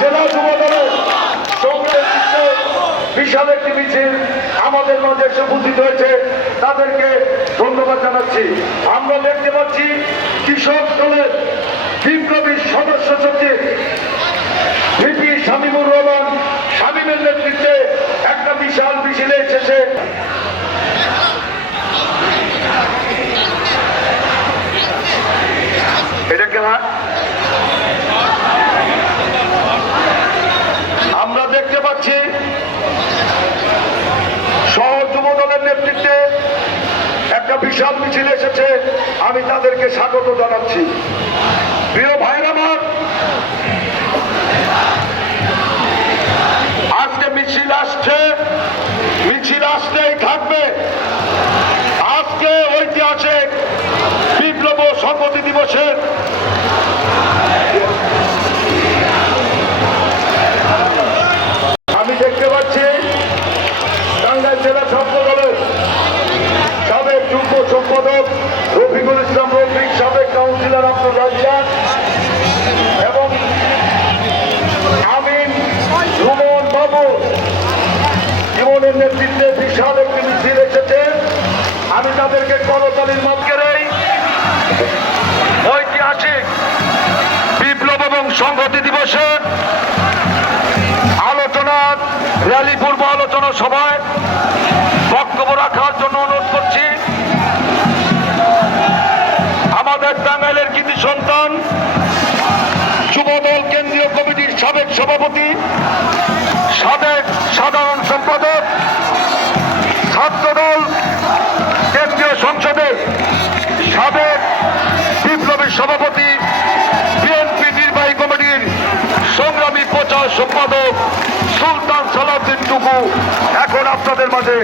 জেলা যুব দলের বিশাল একটি মিছিল আমাদের মাঝে এসে উপস্থিত হয়েছে। তাদেরকে ধন্যবাদ জানাচ্ছি। আমরা দেখতে পাচ্ছি কৃষক দলের বিপ্লবী সদস্য সচিব, ভিপি শামীমুর রহমান। শামীমের নেতৃত্বে একটা বিশাল মিছিলে এসেছে। এটা কেন আমরা দেখতে পাচ্ছি শহর যুব দলের নেতৃত্বে একটা বিশাল মিছিল এসেছে, আমি তাদেরকে স্বাগত জানাচ্ছি। প্রিয় ভাইরা আমার, আজকে মিছিল আসছে, মিছিল আসতেই থাকবে। আজকে ঐতিহাসিক বিপ্লব সংহতি দিবসের আমি দেখতে পাচ্ছি, টাঙ্গাইল জেলা ছাত্র দলের সম্পাদক রফিকুল ইসলাম রফিক, সাবেক কাউন্সিলর আব্দুল রাজিয়ান এবং আমিন রুমন বাবু। জীবনের নেতৃত্বে বিশাল একটি মিছিল এসেছে। আমি তাদেরকে করতালির মধ্যেই ঐতিহাসিক বিপ্লব এবং সংহতি দিবসের আলোচনা, র্যালি, পূর্ব আলোচনা সভায় বক্তব্য রাখার সন্তান যুবদল কেন্দ্রীয় কমিটির সাবেক সভাপতি, সাবেক সাধারণ সম্পাদক, ছাত্রদল কেন্দ্রীয় সংসদের সাবেক বিপ্লবী সভাপতি, বিএনপি নির্বাহী কমিটির সংগ্রামী প্রচার সম্পাদক সুলতান সালাউদ্দিন টুকু। এখন আপনাদের মাঝে